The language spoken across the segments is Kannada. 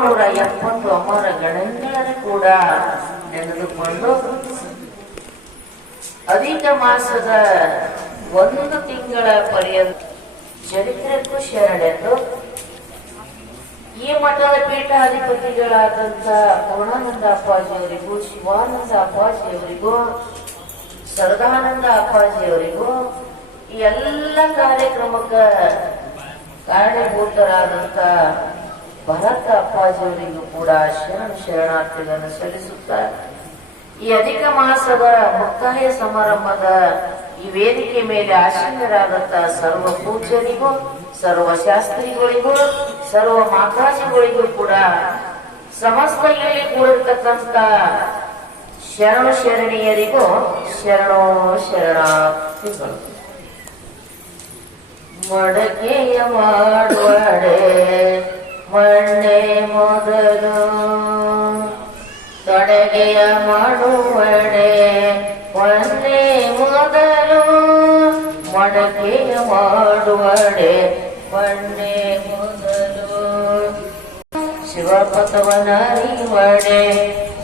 770 ಅಮರ ಗಣಗಳನ್ನು ಕೂಡ ನೆನೆದುಕೊಂಡು ಅಧಿಕ ಮಾಸದ 1 ತಿಂಗಳ ಪರ್ಯಂತ ಚರಿತ್ರೆಗೂ ಶರಣೆಂದು ಈ ಮಠದ ಪೀಠಾಧಿಪತಿಗಳಾದಂಥ ಪೂರ್ಣಾನಂದ ಅಪ್ಪಾಜಿಯವರಿಗೂ, ಶಿವಾನಂದ ಅಪ್ಪಾಜಿಯವರಿಗೂ, ಸರದಾನಂದ ಅಪ್ಪಾಜಿಯವರಿಗೂ, ಈ ಎಲ್ಲ ಕಾರ್ಯಕ್ರಮಕ್ಕೆ ಕಾರಣೀಭೂತರಾದಂಥ ಭರತ ಅಪ್ಪಾಜಿಯವರಿಗೂ ಕೂಡ ಶರಣಾರ್ಥಿಗಳನ್ನು ಸಲ್ಲಿಸುತ್ತಾ ಈ ಅಧಿಕ ಮಾಸದ ಮುಕ್ತಾಯ ಸಮಾರಂಭದ ಈ ವೇದಿಕೆ ಮೇಲೆ ಆಸೀನರಾದಂತಹ ಸರ್ವ ಪೂಜ್ಯರಿಗೂ, ಸರ್ವ ಶಾಸ್ತ್ರಿಗಳಿಗೂ, ಸರ್ವ ಮಾತಾಜಿಗಳಿಗೂ ಕೂಡ ಸಮಸ್ತ ಇಲ್ಲಿ ಕೂಡಿರ್ತಕ್ಕಂಥ ಶರಣು ಶರಣೀಯರಿಗೂ ಶರಣೋ ಶರಣಾರ್ಥಿಗಳು. ಮಡಕೆಯ ಮಾಡುವಡೆ ಮಣ್ಣೆ ಮೊದಲು, ತೊಡಗೆಯ ಮಾಡುವಡೆ ಮಣ್ಣೆ ಮೊದಲು, ಮಡಕೆಯ ಮಾಡುವಡೆ ಮಣ್ಣೆ ಮೊದಲು, ಶಿವಪಥವನರಿವಡೆ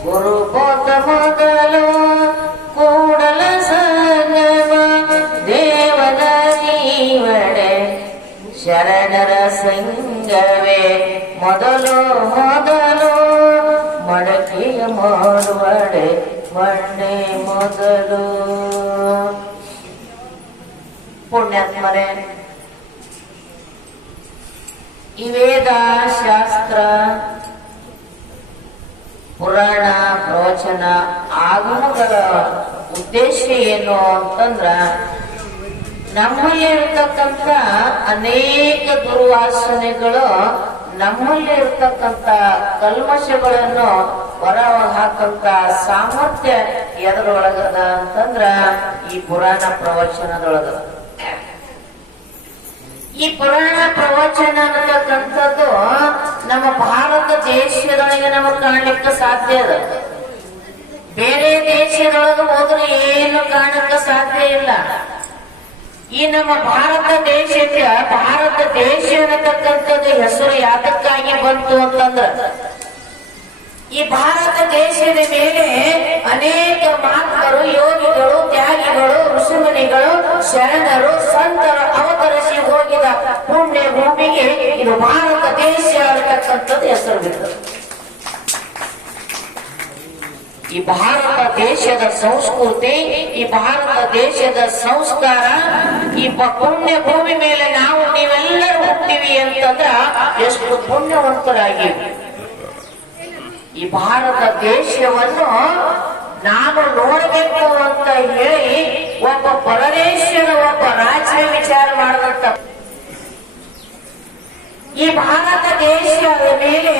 ಗುರುಪೋತ ಮೊದಲು, ಕೂಡಲ ಸಂಗಮ ದೇವದರಿವಡೆ ಶರಣರ ಸಂಗವೇ ಮೊದಲು ಮೊದಲು, ಮಡಕೆಯ ಮಾಡುವಡೆ ಮಣ್ಣೆ ಮೊದಲು. ಪುಣ್ಯಾತ್ಮರೇ, ಈ ವೇದ ಶಾಸ್ತ್ರ ಪುರಾಣ ಪ್ರವಚನ ಆಗಮಗಳ ಉದ್ದೇಶ ಏನು ಅಂತಂದ್ರ, ನಮ್ಮಲ್ಲಿ ಇರ್ತಕ್ಕಂಥ ಅನೇಕ ದುರ್ವಾಸನೆಗಳು, ನಮ್ಮಲ್ಲಿ ಇರ್ತಕ್ಕಂಥ ಕಲ್ಮಶಗಳನ್ನು ಹೊರ ಹಾಕಂತ ಸಾಮರ್ಥ್ಯ ಎದರೊಳಗದ ಅಂತಂದ್ರ ಈ ಪುರಾಣ ಪ್ರವಚನದೊಳಗ. ಈ ಪುರಾಣ ಪ್ರವಚನ ಅನ್ನತಕ್ಕಂಥದ್ದು ನಮ್ಮ ಭಾರತ ದೇಶದೊಳಗೆ ನಮಗೆ ಕಾಣ್ಲಿಕ್ಕೆ ಸಾಧ್ಯ ಅದ. ಬೇರೆ ದೇಶದೊಳಗೆ ಹೋದ್ರೆ ಏನು ಕಾಣಕ್ಕೆ ಸಾಧ್ಯ ಇಲ್ಲ. ಈ ನಮ್ಮ ಭಾರತ ದೇಶಕ್ಕೆ ಭಾರತ ದೇಶ ಅನ್ನತಕ್ಕಂಥದ್ದು ಹೆಸರು ಯಾತಕ್ಕಾಗಿ ಬಂತು ಅಂತಂದ್ರ, ಈ ಭಾರತ ದೇಶದ ಮೇಲೆ ಅನೇಕ ಮಹಾತ್ಮರು, ಯೋಗಿಗಳು, ತ್ಯಾಗಿಗಳು, ಋಷಿಮುನಿಗಳು, ಶರಣರು, ಸಂತರು ಅವತರಿಸಿ ಹೋಗಿದ ಪುಣ್ಯ ಭೂಮಿಗೆ ಇದು ಭಾರತ ದೇಶ ಅನ್ನತಕ್ಕಂಥದ್ದು ಹೆಸರು ಬಿತ್ತು. ಈ ಭಾರತ ದೇಶದ ಸಂಸ್ಕೃತಿ, ಈ ಭಾರತ ದೇಶದ ಸಂಸ್ಕಾರ, ಈ ಪುಣ್ಯ ಭೂಮಿ ಮೇಲೆ ನಾವು ನೀವೆಲ್ಲರೂ ಹುಟ್ಟಿವಿ ಅಂತಂದ್ರ ಎಷ್ಟು ಪುಣ್ಯವಂತರಾಗಿವಿ. ಈ ಭಾರತ ದೇಶವನ್ನು ನಾನು ನೋಡಬೇಕು ಅಂತ ಹೇಳಿ ಒಬ್ಬ ಪರದೇಶದ ಒಬ್ಬ ರಾಜ್ಯ ವಿಚಾರ ಮಾಡಿದಂತ ಈ ಭಾರತ ದೇಶದ ಮೇಲೆ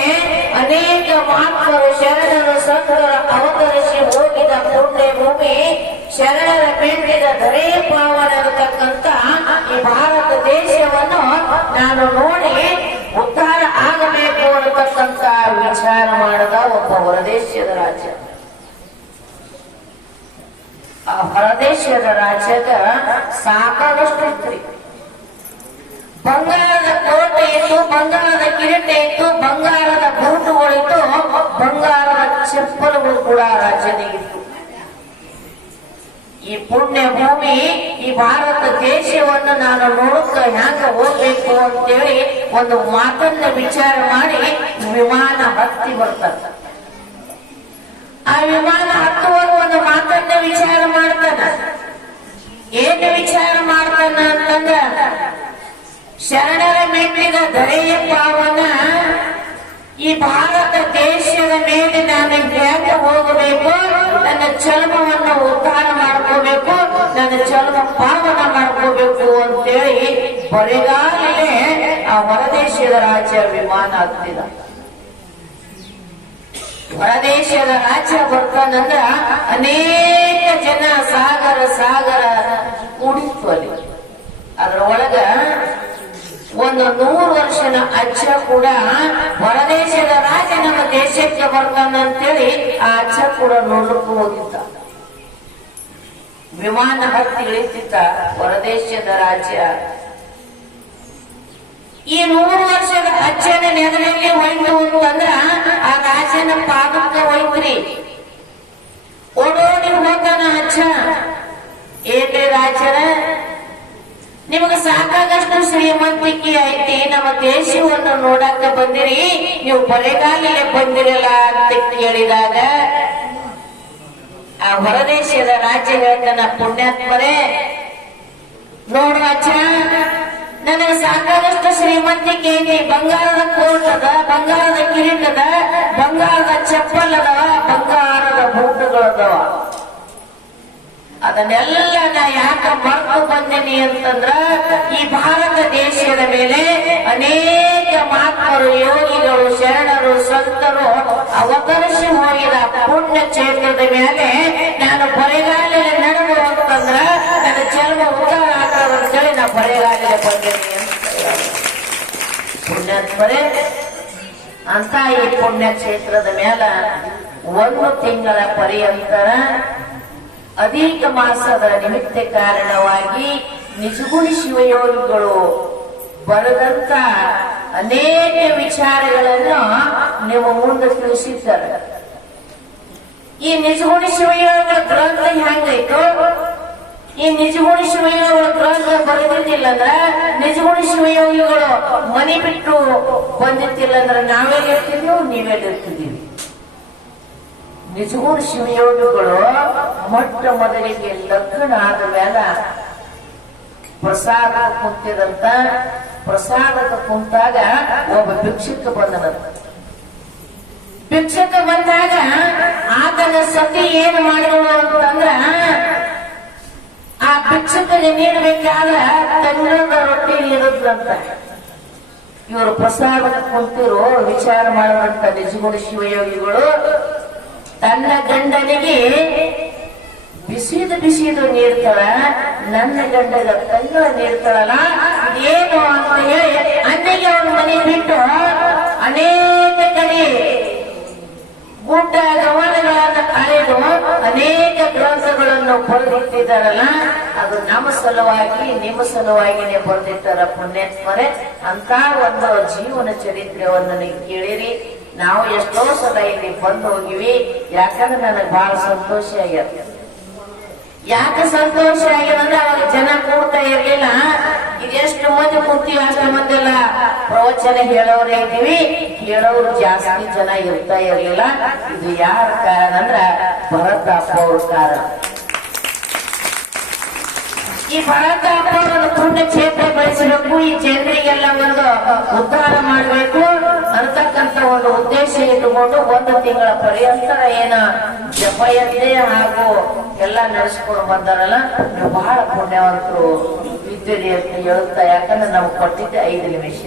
ಅನೇಕ ಮಹಾತ್ಮರು, ಶರಣರು, ಸಂತರು ಅವತರಿಸಿ ಹೋಗಿದ ಪುಣ್ಯ ಭೂಮಿ, ಶರಣರ ಬೇಡಿದ ಧರೆ ಪಾವನ ಇರತಕ್ಕಂತ ಈ ಭಾರತ ದೇಶವನ್ನು ನಾನು ನೋಡಿ ಉದ್ಧಾರ ಆಗಬೇಕು ಅನ್ನತಕ್ಕಂತ ವಿಚಾರ ಮಾಡದ ಒಬ್ಬ ಹೊರದೇಶದ ರಾಜ್ಯ. ಆ ಹೊರದೇಶದ ರಾಜ್ಯದ ಸಾಕಾದಷ್ಟು ಇತ್ರಿ. ಬಂಗಾರದ ಕೋಟೆ ಇತ್ತು, ಬಂಗಾರದ ಕಿರೀಟ ಇತ್ತು, ಬಂಗಾರದ ಬೂಟುಗಳಿತ್ತು, ಬಂಗಾರದ ಚಪ್ಪಲುಗಳು ಕೂಡ ರಾಜ್ಯದಾಗಿತ್ತು. ಈ ಪುಣ್ಯ ಭೂಮಿ, ಈ ಭಾರತ ದೇಶವನ್ನು ನಾನು ನೋಡಕ್ಕ ಹ್ಯಾಂಗ ಹೋಗ್ಬೇಕು ಅಂತೇಳಿ ಒಂದು ಮಾತನ್ನ ವಿಚಾರ ಮಾಡಿ ವಿಮಾನ ಹತ್ತಿ ಬರ್ತಾರ. ಆ ವಿಮಾನ ಹತ್ತುವಾಗ ಒಂದು ಮಾತನ್ನ ವಿಚಾರ ಮಾಡ್ತಾನ. ಏನು ವಿಚಾರ ಮಾಡ್ತಾನ ಅಂತಂದ್ರ, ಶರಣರ ಮೆಟ್ಟಿದ ಧರೆಯ ಪಾವನ ಈ ಭಾರತ ದೇಶದ ಮೇಲೆ ನಾನು ಹೇಗೆ ಹೋಗಬೇಕು, ನನ್ನ ಚರ್ಮವನ್ನು ಉದ್ಧಾರ ಮಾಡ್ಕೋಬೇಕು, ನನ್ನ ಚರ್ಮ ಪಾವನ ಮಾಡ್ಕೋಬೇಕು ಅಂತೇಳಿ ಬರಿಗಾಲೇ ಆ ಹೊರದೇಶದ ರಾಜ್ಯ ವಿಮಾನ ಹತ್ತಿದ. ಹೊರದೇಶದ ರಾಜ್ಯ ಬರ್ತಾನಂದ್ರ ಅನೇಕ ಜನ ಸಾಗರ ಸಾಗರ ಕೂಡಿತ್ತು ಅಲ್ಲಿ. ಅದ್ರ ಒಳಗ ಒಂದು 100 ವರ್ಷದ ಅಜ್ಜ ಕೂಡ ಹೊರದೇಶದ ರಾಜ ನಮ್ಮ ದೇಶಕ್ಕೆ ಬರ್ತಾನಂತೇಳಿ ಆ ಅಜ್ಜ ಕೂಡ ನೋಡ್ಲಿಕ್ಕೆ ಹೋಗಿದ್ದ. ವಿಮಾನ ಹತ್ತಿ ಇಳಿತಿದ್ದ ಹೊರದೇಶದ ರಾಜ್ಯ. ಈ 100 ವರ್ಷದ ಅಜ್ಜನ ನೆದರಲ್ಲಿ ಹೋಯ್ತು ಅಂತಂದ್ರ ಶ್ರೀಮಂತಿಕೆ ಐತಿ, ನಮ್ಮ ದೇಶವನ್ನು ನೋಡಾಕ ಬಂದಿರಿ, ನೀವು ಬರೆಗಾಲಲ್ಲೇ ಬಂದಿರಲ್ಲ ಅಂತ ಕೇಳಿದಾಗ ಆ ಹೊರದೇಶದ ರಾಜ್ಯ ಹೇಳ್ತಾನ, ಪುಣ್ಯಾತ್ಮರೇ ನೋಡ್ರಾಚ, ನನಗೆ ಸಾಕಾದಷ್ಟು ಶ್ರೀಮಂತಿಕೆ ಐತಿ, ಬಂಗಾರದ ಕೋಟ್ ಅದ, ಬಂಗಾರದ ಕಿರೀಟದ, ಬಂಗಾರದ ಚಪ್ಪಲ್ ಅದಾವ, ಬಂಗಾರದ ಬೂಟುಗಳದವ. ಅದನ್ನೆಲ್ಲ ನಾ ಯಾಕ ಮರ್ತು ಬಂದೇನಿ ಅಂತಂದ್ರ ಈ ಭಾರತ ದೇಶದ ಮೇಲೆ ಅನೇಕ ಮಹಾತ್ಮರು, ಯೋಗಿಗಳು, ಶರಣರು, ಸಂತರು ಅವತರಿಸಿ ಹೋಗಿದ ಪುಣ್ಯ ಕ್ಷೇತ್ರದ ಮೇಲೆ ನಾನು ಬರೆಗಾಲಲ್ಲಿ ನಡೆದು ಅಂತಂದ್ರ ನನ್ನ ಜನ್ಮ ಉದ್ಧಾರ ಆಗ್ತದಂತೇಳಿ ನಾ ಬರೆಗಾಲಲ್ಲಿ ಬಂದೇನಿ ಅಂತ ಪುಣ್ಯಾತ್ಮರೇ. ಅಂತ ಈ ಪುಣ್ಯ ಕ್ಷೇತ್ರದ ಮೇಲ 1 ತಿಂಗಳ ಪರ್ಯಂತರ ಅಧಿಕ ಮಾಸದ ನಿಮಿತ್ತ ಕಾರಣವಾಗಿ ನಿಜಗುಣಿ ಶಿವಯೋಗಿಗಳು ಬರೆದಂತ ಅನೇಕ ವಿಚಾರಗಳನ್ನು ನೀವು ಮುಂದೆ ತಿಳಿಸಿದ್ದಾರೆ. ಈ ನಿಜಗುಣಿ ಶಿವಯೋಗ ಗ್ರಂಥ ಹೆಂಗಾಯ್ತು? ಈ ನಿಜಗುಣಿ ಶಿವಯೋಗಿಗಳ ಗ್ರಂಥ ಬರೆದಿದ್ದಿಲ್ಲ ಅಂದ್ರ, ನಿಜಗುಣಿ ಶಿವಯೋಗಿಗಳು ಮನೆ ಬಿಟ್ಟು ಬಂದಿದ್ದಿಲ್ಲ ಅಂದ್ರ ನಾವೆಲ್ಲಿರ್ತಿದ್ವಿ, ನೀವೆಲ್ಲಿರ್ತಿದ್ದೀವಿ. ನಿಜಗುಣ ಶಿವಯೋಗಿಗಳು ಮೊಟ್ಟ ಮೊದಲಿಗೆ ಲಗ್ನ ಆದ ಮೇಲೆ ಪ್ರಸಾದ ಕುಂತಿದಂತ, ಪ್ರಸಾದಕ್ಕೆ ಕುಂತಾಗ ಒಬ್ಬ ಭಿಕ್ಷುಕ ಬಂದನಂತ. ಭಿಕ್ಷುಕ ಬಂದಾಗ ಆತನ ಸತಿ ಏನ್ ಮಾಡಿದಳು ಅಂತಂದ್ರ, ಆ ಭಿಕ್ಷುಕನಿಗೆ ನೀಡಬೇಕಾದ ತಂಗದ ರೊಟ್ಟಿ ಇರುತ್ತಂತ. ಇವರು ಪ್ರಸಾದಕ್ಕೆ ಕುಂತಿರೋ ವಿಚಾರ ಮಾಡುವಂತ ನಿಜಗುಣ ಶಿವಯೋಗಿಗಳು ತನ್ನ ಗಂಡನಿಗೆ ಬಿಸಿದು ನೀಡ್ತಾಳ, ನನ್ನ ಗಂಡಗ ತಂಗಳ ನೀಡ್ತಾಳಲ್ಲ, ಏನು ಅಂತ ಹೇಳಿ ಅನ್ನಿಗೆ ಅವನ ಮನೆ ಬಿಟ್ಟು ಅನೇಕ ಕಡೆ ಗುಡ್ಡ ಗಮನಗಳನ್ನು ಅಳೆದು ಅನೇಕ ಗ್ರಂಥಗಳನ್ನು ಬರೆದಿಟ್ಟಿದ್ದಾರಲ್ಲ, ಅದು ನಮ್ಮ ಸಲುವಾಗಿ ನಿಮ್ಮ ಸಲುವಾಗಿನೇ ಬರೆದಿಟ್ಟಾರ ಪುಣ್ಯಾತ್ಮರೇ. ಅಂತ ಒಂದು ಜೀವನ ಚರಿತ್ರೆಯನ್ನು ನೀವು ಕೇಳಿರಿ. ನಾವು ಎಷ್ಟೋ ಸಲ ಇಲ್ಲಿ ಬಂದು ಹೋಗಿವಿ, ಯಾಕಂದ್ರೆ ನನಗೆ ಬಹಳ ಸಂತೋಷ ಆಗ್ಯದ. ಯಾಕೆ ಸಂತೋಷ ಆಗ್ಯದಂದ್ರೆ ಅವಾಗ ಜನ ಕೂಡ್ತಾ ಇರ್ಲಿಲ್ಲ. ಇದೆಷ್ಟು ಮಂದಿ ಕೂತೀವಿ ಅಷ್ಟು ಮಂದಿ ಎಲ್ಲ ಪ್ರವಚನ ಹೇಳೋರೇ ಇದ್ದೀವಿ, ಕೇಳೋರು ಜಾಸ್ತಿ ಜನ ಇರ್ತಾ ಇರ್ಲಿಲ್ಲ. ಇದು ಯಾರ ಕಾರಣ ಅಂದ್ರ ಭರತ ಅಪ್ಪ ಅವ್ರ ಕಾರಣ. ಈ ಭರತ ಅಪ್ಪ ಒಂದು ಪುಣ್ಯ ಕ್ಷೇತ್ರ ಬೆಳೆಸಬೇಕು, ಈ ಜನರಿಗೆಲ್ಲ ಒಂದು ಉದ್ಧಾರ ಮಾಡಬೇಕು ಅಂತಕ್ಕಂಥ ಒಂದು ಉದ್ದೇಶ ಇಟ್ಟುಕೊಂಡು 1 ತಿಂಗಳ ಪರ್ಯಂತರ ಏನ ಜಪಯಜ್ಞೆ ಹಾಗೂ ಎಲ್ಲ ನಡೆಸ್ಕೊಂಡು ಬಂದಾರಲ್ಲ, ನೀವು ಬಹಳ ಪುಣ್ಯವಂತರು ಇದ್ದೀರಿ ಅಂತ ಹೇಳುತ್ತಾ. ಯಾಕಂದ್ರೆ ನಾವು ಕೊಟ್ಟಿದ್ದೆ 5 ನಿಮಿಷ.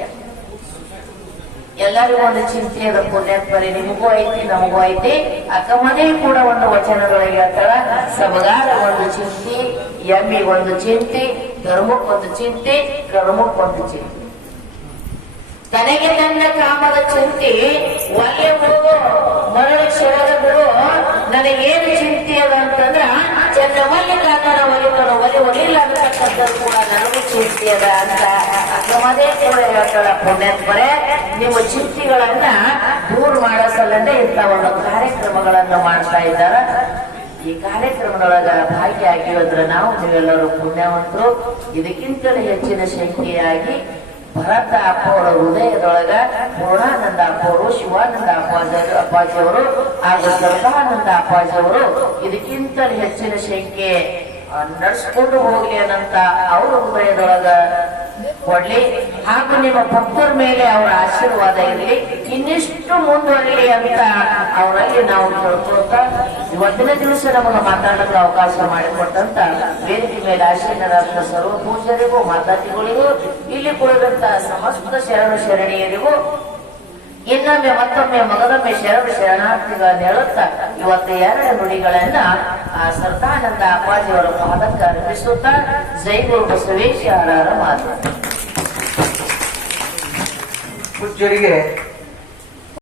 ಎಲ್ಲರಿಗೂ ಒಂದು ಚಿಂತೆ ಅದ ಪುಣ್ಯಾತ್ಮರಿ, ನಿಮಗೂ ಐತಿ ನಮಗೂ ಐತಿ. ಅಕ್ಕಮ್ಮನಿಗೂ ಕೂಡ ಒಂದು ವಚನದೊಳಗೆ ಹೇಳ್ತಾಳ, ಸಬಗಾರ ಒಂದು ಚಿಂತೆ, ಎಮ್ಮಿಗೊಂದು ಚಿಂತೆ, ಧರ್ಮಕ್ಕೊಂದು ಚಿಂತೆ, ಕರ್ಮಕ್ಕೊಂದು ಚಿಂತೆ. ತನಗೆ ತನ್ನ ಕಾಮದ ಚಿಂತೆ ಒಲ್ಲೆ ಬಿಡು, ಮರಳ ಶರದ ಬಿಡು, ನನಗೇನು ಚಿಂತೆ ಅದ ಅಂತಂದ್ರ ಚಂದ್ರಮಲ್ಲಿ ಕಾಕನ ಒಲಿತನ ಒಲಿಲ್ಲ ಅಂತಕ್ಕಂಥದ್ದು ಕೂಡ ನನಗೂ ಚಿಂತೆ ಅದ ಅಂತ ಅಕ್ಕಮದೇ ಕೂಡ ಹೇಳ್ತಾಳ. ಪುಣ್ಯಾತ್ಮರೇ, ನಿಮ್ಮ ಚಿಂತೆಗಳನ್ನ ದೂರ ಮಾಡೋ ಸಲಂದೇ ಇಂಥ ಒಂದು ಕಾರ್ಯಕ್ರಮಗಳನ್ನು ಮಾಡ್ತಾ ಇದ್ದಾರ. ಈ ಕಾರ್ಯಕ್ರಮದೊಳಗ ಭಾಗಿಯಾಗಿರೋದ್ರ ನಾವು ನೀವೆಲ್ಲರೂ ಪುಣ್ಯವಂತರು. ಇದಕ್ಕಿಂತಲೂ ಹೆಚ್ಚಿನ ಸಂಖ್ಯೆಯಾಗಿ ಭರತ ಅಪ್ಪ ಅವರ ಹೃದಯದೊಳಗ ಪೂರ್ಣಾನಂದ ಅಪ್ಪ ಅವರು, ಶಿವಾನಂದ ಅಪ್ಪಾಜಿಯವರು ಹಾಗೂ ಸರ್ವಾನಂದ ಅಪ್ಪಾಜಿಯವರು ಇದಕ್ಕಿಂತಲೂ ಹೆಚ್ಚಿನ ಸಂಖ್ಯೆ ನಡೆಸ್ಕೊಂಡು ಹೋಗ್ಲಿ ಅನ್ನಂತ ಅವ್ರ ಹೃದಯದೊಳಗ ಕೊಡ್ಲಿ. ಹಾಗೂ ನಿಮ್ಮ ಭಕ್ತರ ಮೇಲೆ ಅವರ ಆಶೀರ್ವಾದ ಇರಲಿ, ಇನ್ನಿಷ್ಟು ಮುಂದುವರಲಿ ಅಂತ ಅವರಲ್ಲಿ ನಾವು ಕೇಳ್ಕೊಳ್ತಾ, ಇವತ್ತಿನ ದಿವಸ ನಮಗೆ ಮಾತಾಡಕ್ಕೆ ಅವಕಾಶ ಮಾಡಿಕೊಟ್ಟಂತ ವೇದಿಕೆ ಮೇಲೆ ಆಶೀರ್ವಾದ ಸರ್ವ ಪೂಜರಿಗೂ, ಮಾತಾಜಿಗಳಿಗೂ, ಇಲ್ಲಿ ಕುಳಿದಂತ ಸಮಸ್ತ ಶರಣ ಶರಣೀಯರಿಗೂ ಇನ್ನೊಮ್ಮೆ ಮತ್ತೊಮ್ಮೆ ಮಗದೊಮ್ಮೆ ಶರಣಾರ್ಥಿಗಳನ್ನು ಹೇಳುತ್ತಾ ಇವತ್ತು 2 ನುಡಿಗಳನ್ನ ಆ ಸರ್ದಾನಂದ ಅಪ್ಪಾಜಿಯವರ ಪಾದಕ್ಕೆ ಅರ್ಪಿಸುತ್ತಾ ಜೈ ಗುರು ಬಸವೇಶ್ವರರ ಮಾತು. ಪೂಜ್ಯರಿಗೆ